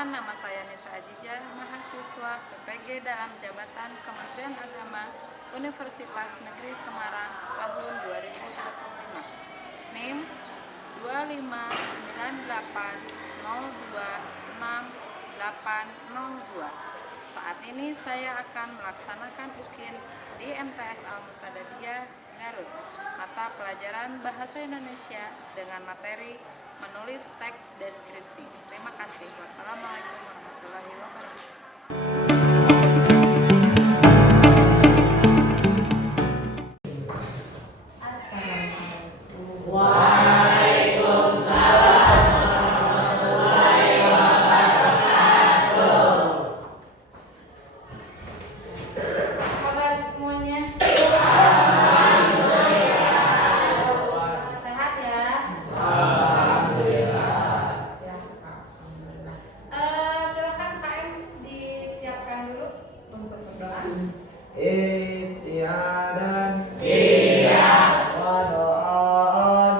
Perkenalkan, nama saya Nisa Ajija, mahasiswa PPG dalam jabatan Kementerian Agama Universitas Negeri Semarang tahun 2025. NIM 25980268802. Saat ini saya akan melaksanakan UKIN di MTS Al-Musadadiyah, Garut. Mata pelajaran Bahasa Indonesia dengan materi menulis teks deskripsi. Terima kasih. Wassalamualaikum warahmatullahi wabarakatuh. Kabar semuanya? Sehat ya? Ya, alhamdulillah. Silakan KM disiapkan dulu untuk berdoa. Istiadan siap wa do'on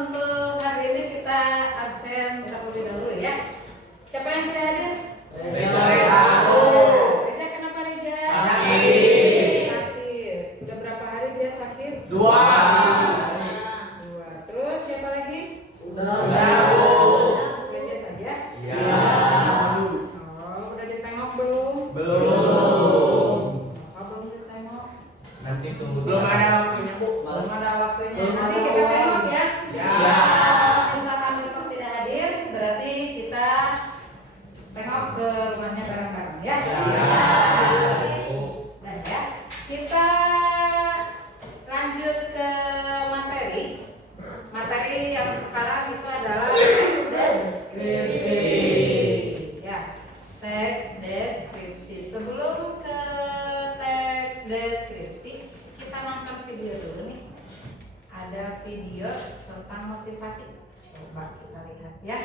Untuk hari ini kita absen terlebih dahulu ya. Siapa yang tidak hadir? Reja, kenapa Reja? Sakit. Udah berapa hari dia sakit? 2. Terus siapa lagi? Reja saja? Oh, udah ditengok belum? Oh, belum ditengok. belum ada waktunya Bu. Belum ada waktunya. Nanti kita tengok ya. Kalau misalkan besok tidak hadir, berarti kita tengok ke rumahnya bareng-bareng ya. Dan ya, kita lanjut ke materi. Materi yang sekarang itu adalah teks deskripsi. Ya, teks deskripsi. Sebelum ke teks deskripsi, kita nonton video dulu nih. Ada video tentang motivasi. Coba kita lihat ya.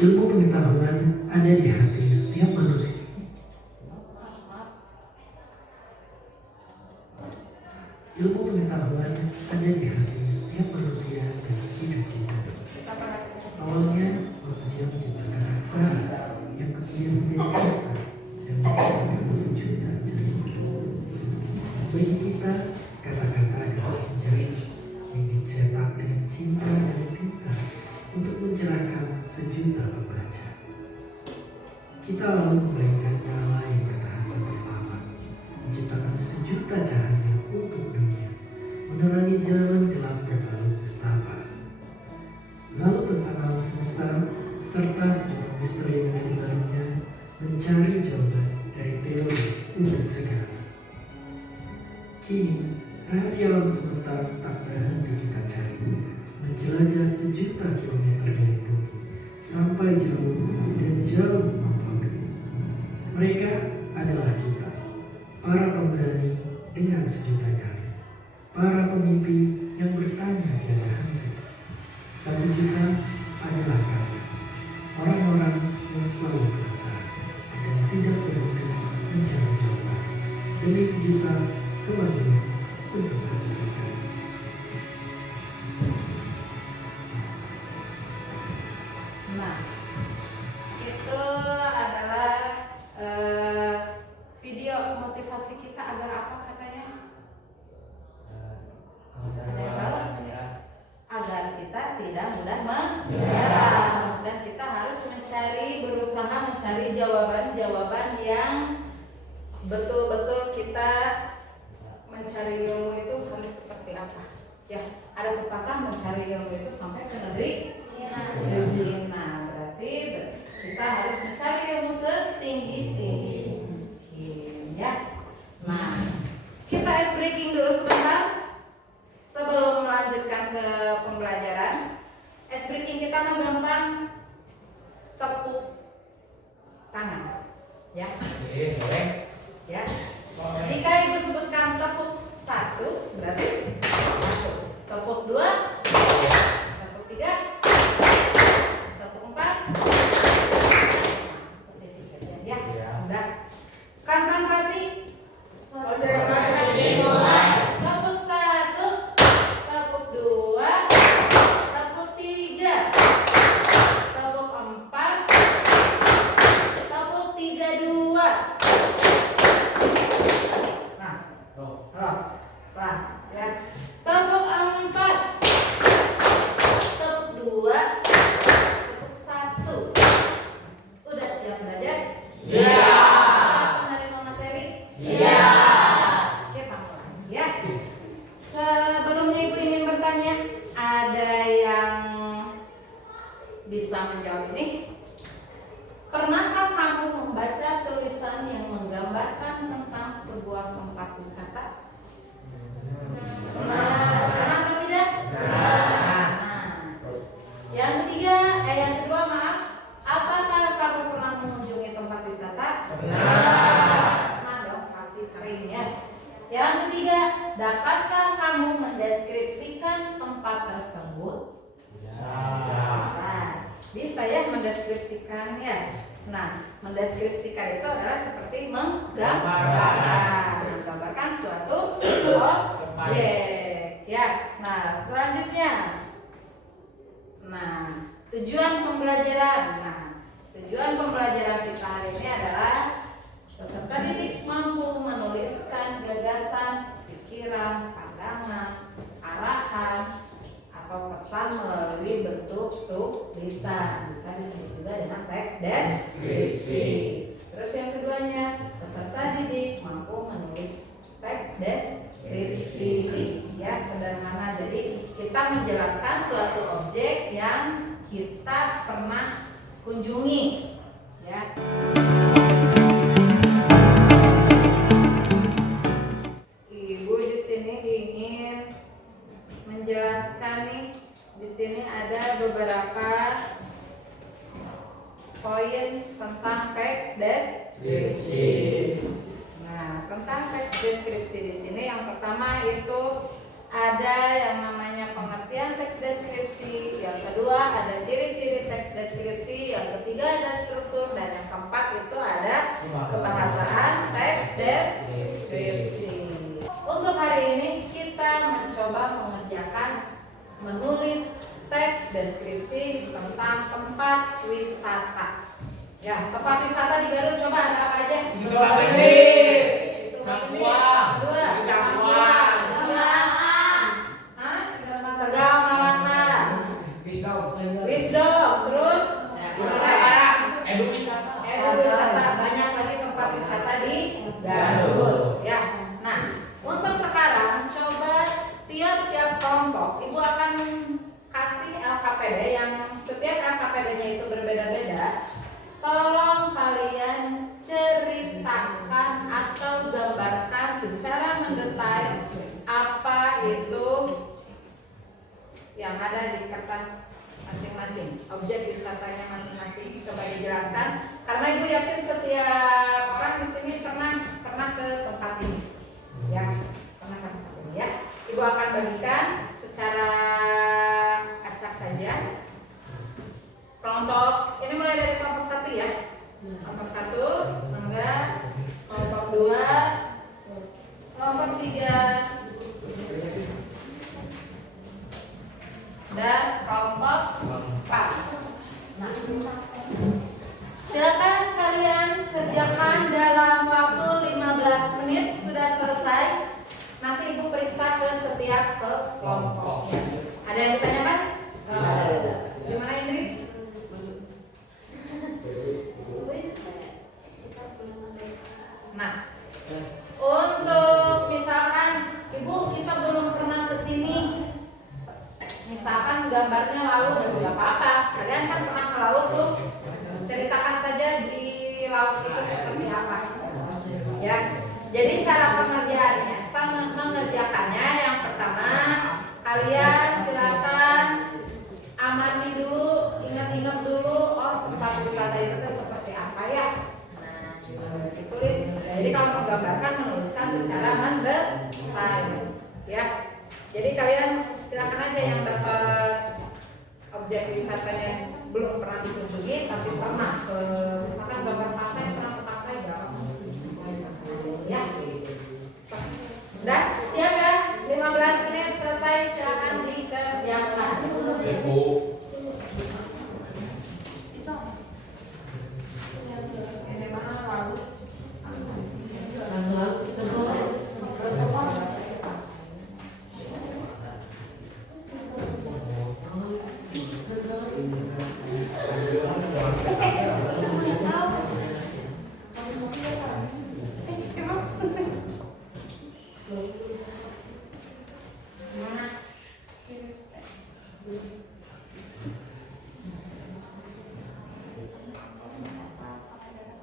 Ilmu pengetahuan ada di hati setiap manusia. Ilmu pengetahuan ada di hati setiap manusia dan hidup kita. Awalnya mencerahkan sejuta pembaca. Kita lalu memainkan nyala yang bertahan sampai lama, menciptakan sejuta cahaya untuk dunia, menerangi jalan gelap berbalut nestapa. Lalu tentang alam semesta serta sejuta misteri yang ada di dalamnya, mencari jawaban dari teori untuk segala. Kini, rahasia alam semesta tak berhenti kita cari, menjelajah sejuta kilometer dari bumi, sampai jauh dan jauh melampaui. Mereka adalah kita, para pemberani dengan sejuta nyali, para pemimpi yang bertanya tiada henti. 1 juta adalah kami, orang-orang yang selalu penasaran dan tidak berhenti mencari jawaban demi sejuta kemajuan untuk pendidikan. Nah, itu adalah video motivasi kita agar apa katanya? Agar kita tidak mudah menyerah dan kita harus berusaha mencari jawaban-jawaban yang betul-betul kita mencari ilmu itu harus seperti apa. Ya, ada pepatah mencari ilmu itu sampai ke negeri Cina. Berarti kita harus mencari ilmu setinggi-tinggi mungkin ya. Nah, kita ice breaking dulu sebentar sebelum melanjutkan ke pembelajaran. Ice breaking kita gampang, tepuk tangan ya. Ya. Jika ibu sebutkan tepuk 1 berarti 1, tepuk 2, tepuk 3, tepuk 4. Seperti itu saja ya. Udah. Konsentrasi. Tepuk 1, tepuk 2, tepuk 3, tepuk 4, tepuk 32. Nah, ya. Tepuk 4, tepuk 2, tepuk 1. Udah siap belajar? Siap menerima materi? Siap. Kita mulai ya. Sebelumnya ibu ingin bertanya, ada yang bisa menjawab ini? Pernahkah kamu membaca tulisan yang menggambarkan tentang sebuah tempat wisata? Pernah atau tidak? Yang kedua, maaf. Apakah kamu pernah mengunjungi tempat wisata? Pernah dong, pasti sering ya. Yang ketiga, dapatkah kamu mendeskripsikan tempat tersebut? Bisa ya mendeskripsikan ya. Nah, mendeskripsikan itu adalah seperti menggambarkan suatu objek ya. Nah, selanjutnya, tujuan pembelajaran. Tujuan pembelajaran kita hari ini adalah peserta didik mampu menuliskan gagasan, pikiran, pandangan, arahan atau pesan melalui bentuk tulisan. Bisa disebut juga dengan teks deskripsi. Terus yang keduanya, peserta didik mampu menulis teks deskripsi. Ya, sederhana. Jadi kita menjelaskan suatu objek yang kita pernah kunjungi. Ya. Ibu di sini ingin menjelaskan nih, di sini ada beberapa poin tentang teks deskripsi. Nah, tentang teks deskripsi di sini yang pertama itu ada yang namanya pengertian teks deskripsi, yang kedua ada ciri-ciri teks deskripsi, yang ketiga ada struktur, dan yang keempat itu ada kebahasaan teks deskripsi. Untuk hari ini kita mencoba mengerjakan menulis teks deskripsi tentang tempat wisata. Ya, tempat wisata di Garut coba ada apa aja? Tegal, Malaka, Wisdom, wisata, banyak lagi tempat wisata di Garut ya. Nah, untuk sekarang coba tiap-tiap kelompok Ibu akan kasih LKPD yang setiap LKPD-nya itu berbeda-beda. Tolong kalian ceritakan atau gambarkan secara mendetail apa itu yang ada di kertas masing-masing, objek wisatanya masing-masing. Coba dijelaskan, karena Ibu yakin setiap orang di sini pernah ke tempat ini, ya, pernah ke tempat ini ya. Ibu akan bagikan secara acak saja. Kelompok ini mulai dari kelompok 1 ya. Kelompok 1, enggak. Kelompok 2, kelompok 3, dan kelompok 4. Nah, silakan kalian kerjakan dalam waktu 15 menit. Sudah selesai, nanti Ibu periksa ke setiap kelompok. Ada yang ditanyakan? Gimana Indri? Nah, untuk misalkan Ibu kita belum pernah ke sini, misalkan gambarnya laut, nggak apa-apa. Kalian kan pernah ke laut tuh, ceritakan saja di laut itu seperti apa. Ya, jadi cara mengerjakannya yang pertama kalian silakan amati dulu, ingat-ingat dulu, oh tempat wisata itu seperti apa ya. Nah, ditulis. Jadi kalau menggambarkan menuliskan secara mendetail, ya. Jadi kalian silakan aja yang dapat objek wisatanya belum pernah dikunjungi tapi pernah ke, misalkan gambar pantai, pernah ke pantai nggak? Ya. Udah siap ya? 15 menit selesai, silakan dikerjakan. Ibu. Ini mana laut?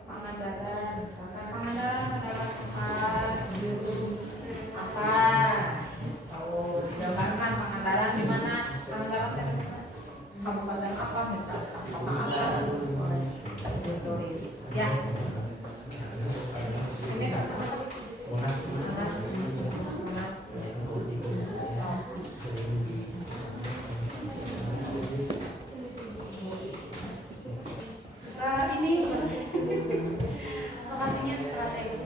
Pangandaran, misalkan Pangandaran adalah tempat apa? Tahu jawaban Pangandaran di mana? Pangandaran dari kabupaten apa misalkan? Kota apa? Ditulis ya. Ini kan Monas. Ini lokasinya strategis.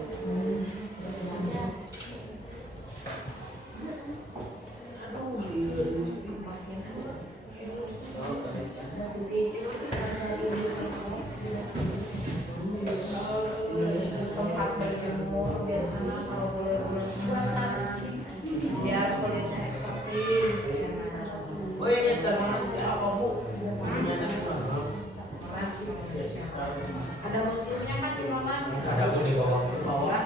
Tempat berjemur biasanya kalau boleh bulan biar kulitnya eksotis. Oh ini Monas apa Bu? Ada museumnya kan di Monas. Ada Bu di bawah. Bawah.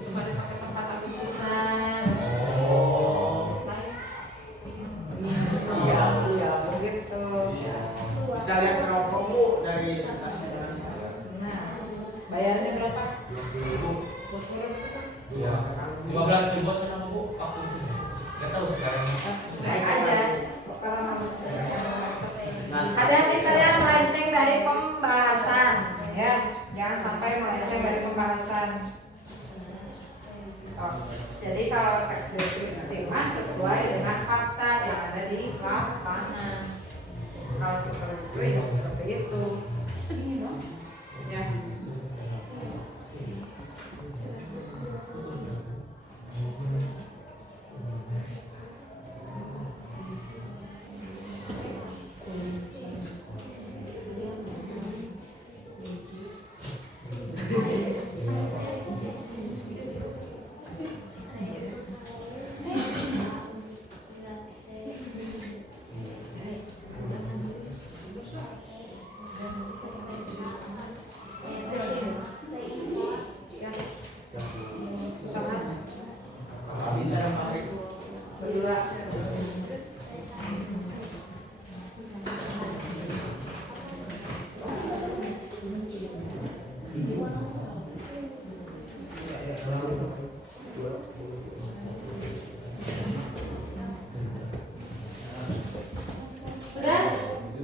Suka dipakai tempat Agustusan. Oh. Iya Bu ya. Begitu. Bisa lihat berapa Bu dari atasnya? Nah, bayarnya berapa? Iya. 15 ribu sama Bu. Aku nggak tahu sekarang. Saya aja. Kalau mau saya. Hati-hati kalian melenceng dari pembahasan, ya. Jangan sampai melenceng dari pembahasan. Jadi kalau teks deskripsi mah sesuai dengan fakta yang ada di lapangan. Kalau seperti itu ya seperti itu. Segini dong. Ya.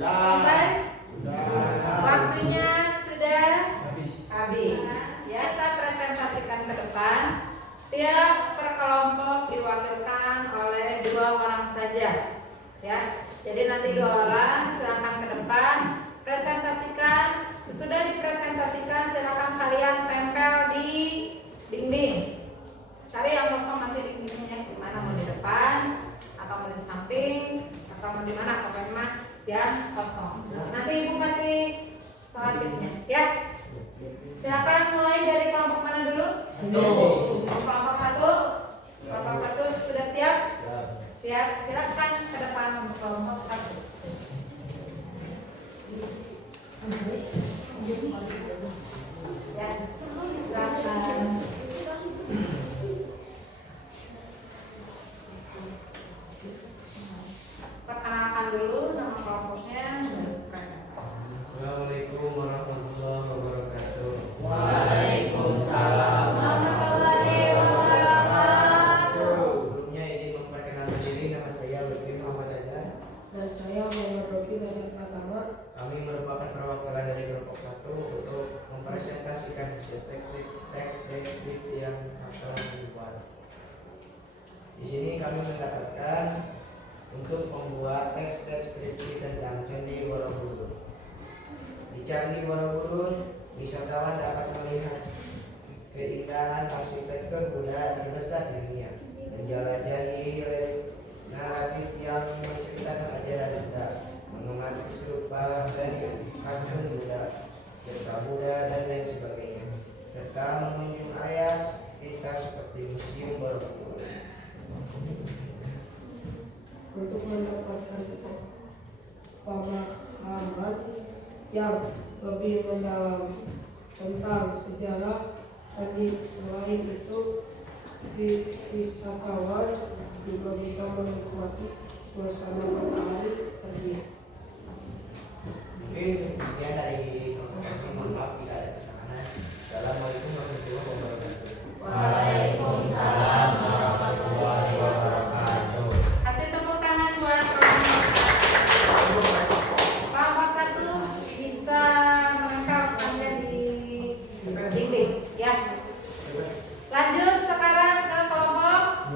Selesai? Waktunya sudah habis. Ya, kita presentasikan ke depan. Tiap per kelompok diwakilkan oleh 2 orang saja. Ya, jadi nanti 2 orang silakan ke depan presentasikan. Sesudah dipresentasikan silakan kalian tempel di dinding. Cari yang kosong nanti dindingnya di mana, mau di depan atau mau di samping atau mau di mana, pokoknya mah yang kosong. Nanti ibu kasih selanjutnya ya. Silakan mulai dari kelompok mana dulu? Kelompok 1. Kelompok 1 sudah siap? Siap. Silakan ke depan untuk kelompok 1. Ya, silakan. Perkenalkan dulu nama kelompoknya. Assalamualaikum warahmatullahi wabarakatuh. Waalaikumsalam warahmatullahi wabarakatuh. Sebelumnya izin memperkenalkan diri, nama saya Lutfi Muhammad Adar. Dan saya Muhammad Rofi dari Pratama. Kami merupakan perwakilan dari kelompok 1 untuk mempresentasikan hasil teks deskripsi yang telah dibuat. Di sini kami mendapatkan untuk membuat teks deskripsi tentang Candi Borobudur. Di Candi Borobudur, wisatawan dapat melihat keindahan arsitektur budaya terbesar di dunia, menjelajahi naratif yang menceritakan ajaran Buddha, mengamati stupa seni patung Buddha, cerita Buddha dan lain sebagainya, serta mengunjungi area sekitar seperti Museum Borobudur. Untuk mendapatkan pemahaman yang lebih mendalam tentang sejarah candi, selain itu wisatawan juga bisa menikmati suasana matahari terbit. Mungkin sekian dari kelompok kami. Mohon maaf bila ada kesalahan. Assalamualaikum warahmatullahi wabarakatuh. Waalaikumsalam warahmatullahi wabarakatuh. Kasih tepuk tangan buat kelompok 1 bisa menempelkannya di dinding ya. Lanjut sekarang ke kelompok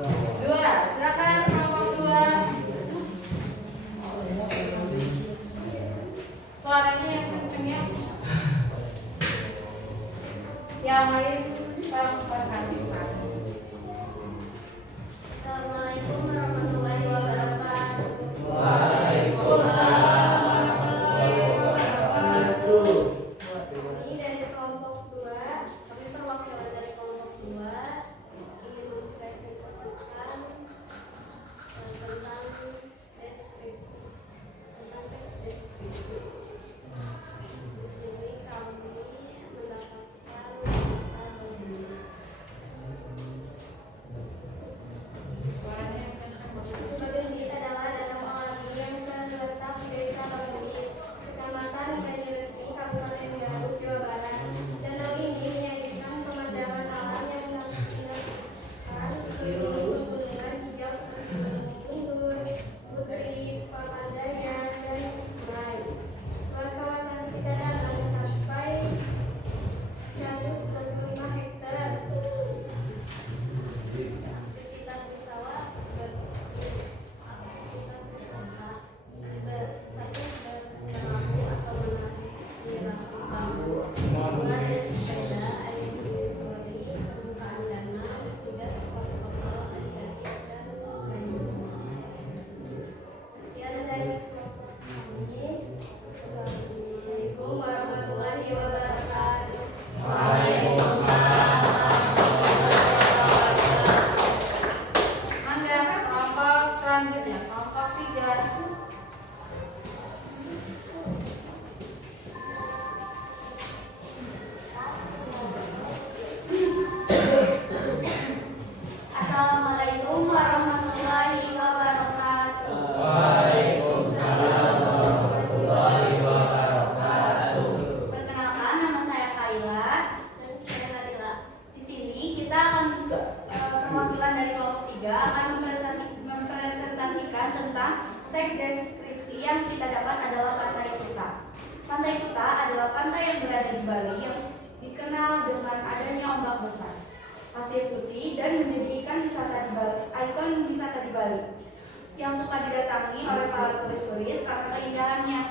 2. Silakan kelompok 2. Suaranya yang kenceng ya. Yang lain perhatikan. Assalamualaikum warahmatullahi wabarakatuh. Waalaikumsalam warahmatullahi wabarakatuh. Kami dari kelompok 2, kami perwakilan dari kelompok 2 ingin mempresentasikan tentang deskripsi, tentang teks deskripsi. Di sini kami mendapatkan Suaranya yang kenceng. Bagemit adalah danau alami yang terletak di Desa Bagemit, Kecamatan Banyuresmi, Kabupaten Garut, Jawa Barat. Danau ini menyajikan pemandangan alam yang menakjubkan, pegunungan hijau seperti Gunung Bungur, Putri Papandayan, dan lain. Luas kawasan sekitar danau mencapai 165 hektar. Aktivitas wisata berperahu atau menari dan sepeda, air menyusuri permukaan danau, juga spot foto adik-adik dan sekian dari kelompok kami. Assalamualaikum warahmatullahi wabarakatuh. Mangga kelompok selanjutnya, kelompok 3. Assalamualaikum warahmatullahi wabarakatuh. Waalaikumsalam warahmatullahi wabarakatuh. Perkenalkan, nama saya Kaila dan saya Nadila. Di sini kita akan perwakilan dari kelompok 3 akan mempresentasikan tentang teks deskripsi yang kita dapat adalah kata Pantai Kuta adalah pantai yang berada di Bali yang dikenal dengan adanya ombak besar, pasir putih, dan menjadi ikon wisata di Bali yang suka didatangi oleh para turis-turis karena keindahannya.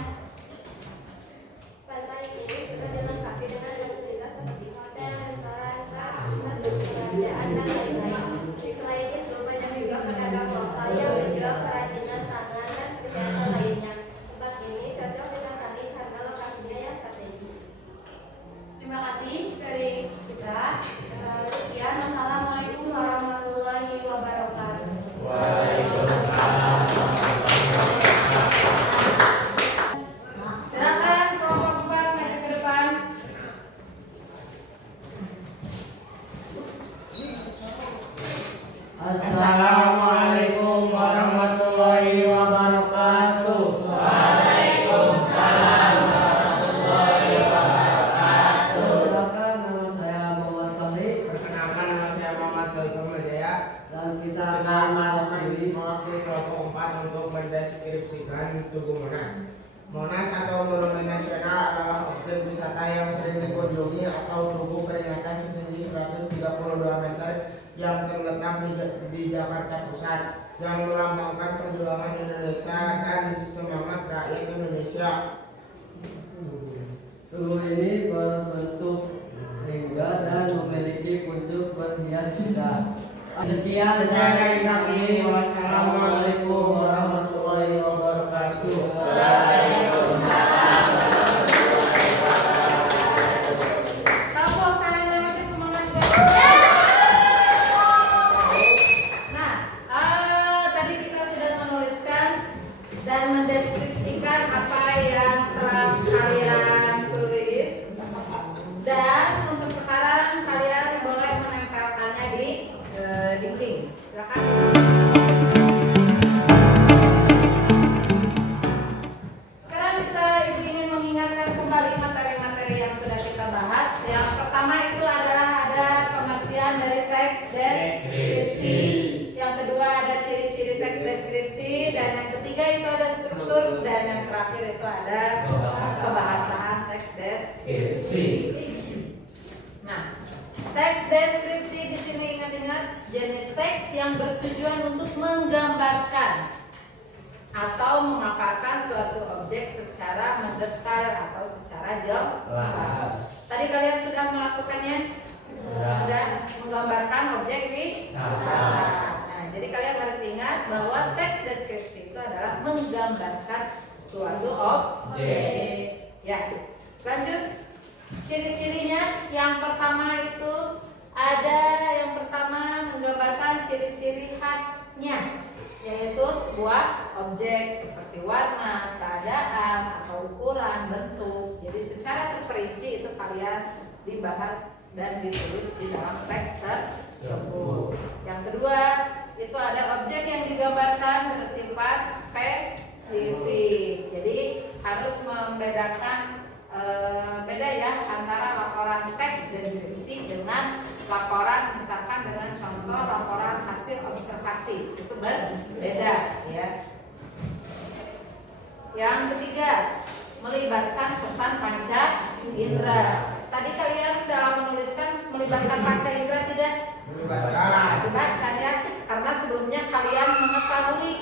Pantai ini sudah dilengkapi dengan fasilitas seperti hotel, restoran, bar, pusat perbelanjaan, dan lain-lain. Selain itu, banyak juga pedagang lokal yang menjual kerajinan tangan dan jasa lainnya. Tempat ini cocok didatangi karena lokasinya yang strategis. Terima kasih dari kita. Sekian, wassalamualaikum warahmatullahi wabarakatuh. Silakan kelompok 4 maju ke depan. Assalamualaikum warahmatullahi wabarakatuh. Perkenalkan, nama saya Muhammad Fahri Perkenalkan, nama saya Muhammad Sultan Majaya. dan kita Kita akan mewakili kelompok 4 untuk mendeskripsikan Tugu Monas. Monas atau Monumen Nasional adalah objek wisata yang sering dikunjungi atau tugu peringatan setinggi 132 meter yang terletak di Jakarta Pusat, yang melambangkan perjuangan Indonesia dan semangat rakyat Indonesia. Tugu ini berbentuk lingga dan memiliki pucuk berhias indah. Sekian dari kami. Wassalamualaikum warahmatullahi wabarakatuh. Tepuk tangan yang lebih semangat, guys. Nah, tadi kita sudah menuliskan dan mendeskripsikan apa yang telah kalian tulis. Dan untuk sekarang kalian boleh menempelkannya di dinding. Silakan. Sekarang ibu ingin mengingatkan kembali materi-materi yang sudah kita bahas. Yang pertama itu adalah ada pengertian dari teks deskripsi. Yang kedua ada ciri-ciri teks deskripsi, dan yang ketiga itu ada struktur, dan yang terakhir itu ada kebahasaan teks deskripsi. Nah, teks deskripsi di sini ingat-ingat jenis teks yang bertujuan untuk menggambarkan atau memaparkan suatu objek secara mendetail atau secara jelas. Tadi kalian sudah melakukannya? Sudah menggambarkan objek wisata. Nah, jadi kalian harus ingat bahwa teks deskripsi itu adalah menggambarkan suatu objek. Ya, lanjut. Ciri-cirinya yang pertama itu ada yang pertama menggambarkan ciri-ciri khasnya, yaitu sebuah objek seperti warna, keadaan, atau ukuran, bentuk. Jadi secara terperinci itu kalian dibahas dan ditulis di dalam teks tersebut. Yang kedua itu ada objek yang digambarkan bersifat spesifik. Jadi harus membedakan beda ya antara laporan teks deskripsi dengan laporan, misalkan dengan contoh laporan hasil observasi, itu berbeda ya. Yang ketiga, melibatkan pesan panca indera. Tadi kalian dalam menuliskan melibatkan panca indera tidak? Melibatkan ya, karena sebelumnya kalian mengetahui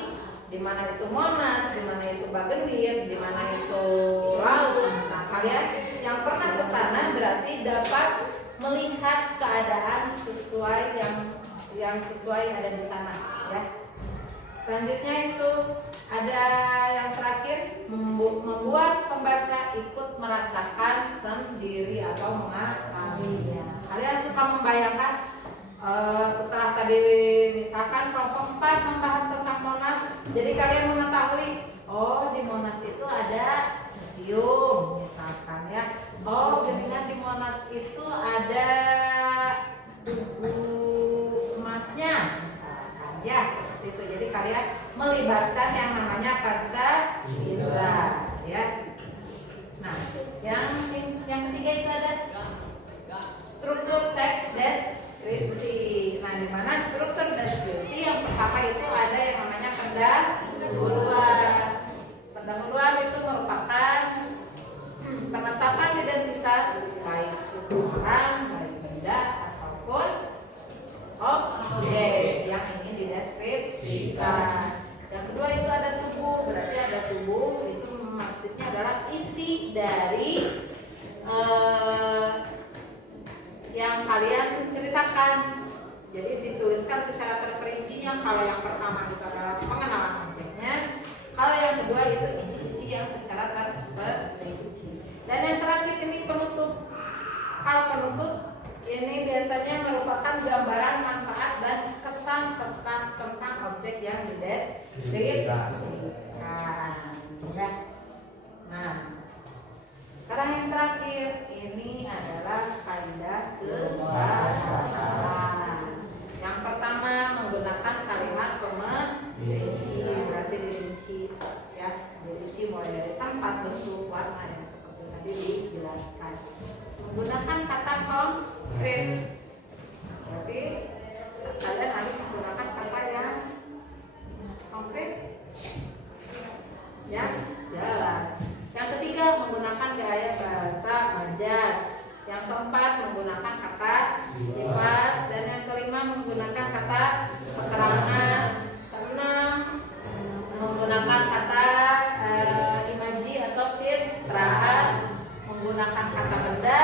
di mana itu Monas, di mana itu Bagendir, di mana itu laut. Nah, kalian yang pernah ke sana berarti dapat melihat keadaan sesuai yang sesuai ada di sana ya. Selanjutnya itu ada yang terakhir, membuat pembaca ikut merasakan sendiri atau mengakalinya. Kalian suka membayangkan setelah tadi misalkan kelompok 4 membahas tentang Monas, jadi kalian mengetahui oh di Monas itu ada museum misalkan ya, oh dengan di Monas itu ada buku emasnya misalkan ya, seperti itu. Jadi kalian melibatkan yang namanya panca indera ya. Nah, yang ketiga itu ada struktur teks deskripsi. Nah, di mana struktur deskripsi yang pertama itu ada yang namanya pendahuluan. Pendahuluan itu merupakan orang, baik benda ataupun objek yang ingin dideskripsikan. Yang kedua itu ada tubuh, berarti ada tubuh itu maksudnya adalah isi dari yang kalian ceritakan. Jadi dituliskan secara terperincinya. Kalau yang pertama itu adalah pengenalan objeknya, kalau yang kedua itu isi-isi yang secara terperinci. Dan yang terakhir ini penutup. Kalau penutup ini biasanya merupakan gambaran manfaat dan kesan tentang objek yang dideskripsikan. Ya. Nah, sekarang yang terakhir ini adalah kaidah kebahasaan. Yang pertama menggunakan kalimat pemerinci, berarti dirinci, ya, dirinci mulai dari tempat, bentuk, warna yang seperti tadi dijelaskan. Menggunakan kata konkret, berarti kalian harus menggunakan kata yang konkret, ya, jelas. Yang ketiga menggunakan gaya bahasa majas. Yang keempat menggunakan kata sifat, dan yang kelima menggunakan kata keterangan. Keenam menggunakan kata imaji atau citraan, menggunakan kata benda.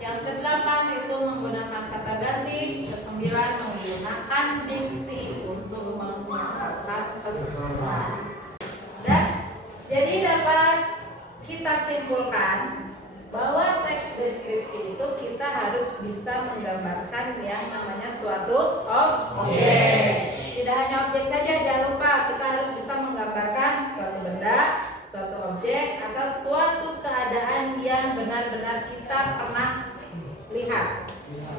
Yang kedelapan itu menggunakan kata ganti. Kesembilan menggunakan diksi untuk mengungkapkan pesan. Jadi dapat kita simpulkan bahwa teks deskripsi itu kita harus bisa menggambarkan yang namanya suatu objek. Tidak hanya objek saja, jangan lupa kita harus bisa menggambarkan suatu benda, suatu objek, atau suatu keadaan yang benar-benar kita pernah lihat.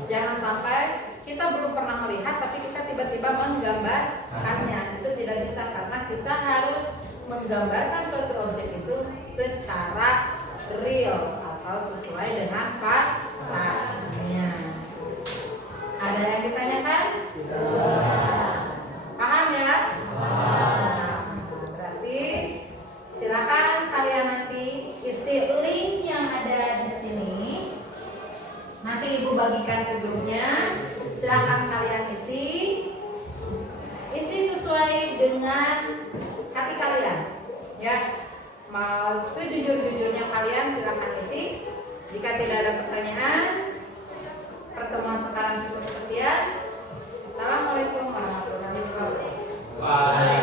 Jangan sampai kita belum pernah melihat tapi kita tiba-tiba menggambarkannya. Itu tidak bisa, karena kita harus menggambarkan suatu objek itu secara real atau sesuai dengan faktanya. Ada yang ditanyakan? Paham ya? Berarti silakan kalian nanti isi link yang ada di sini. Nanti ibu bagikan ke grupnya. Silakan kalian isi sesuai dengan hati kalian, ya. Mau sejujur-jujurnya kalian silakan isi. Jika tidak ada pertanyaan, pertemuan sekarang cukup sekian. Assalamualaikum warahmatullahi wabarakatuh.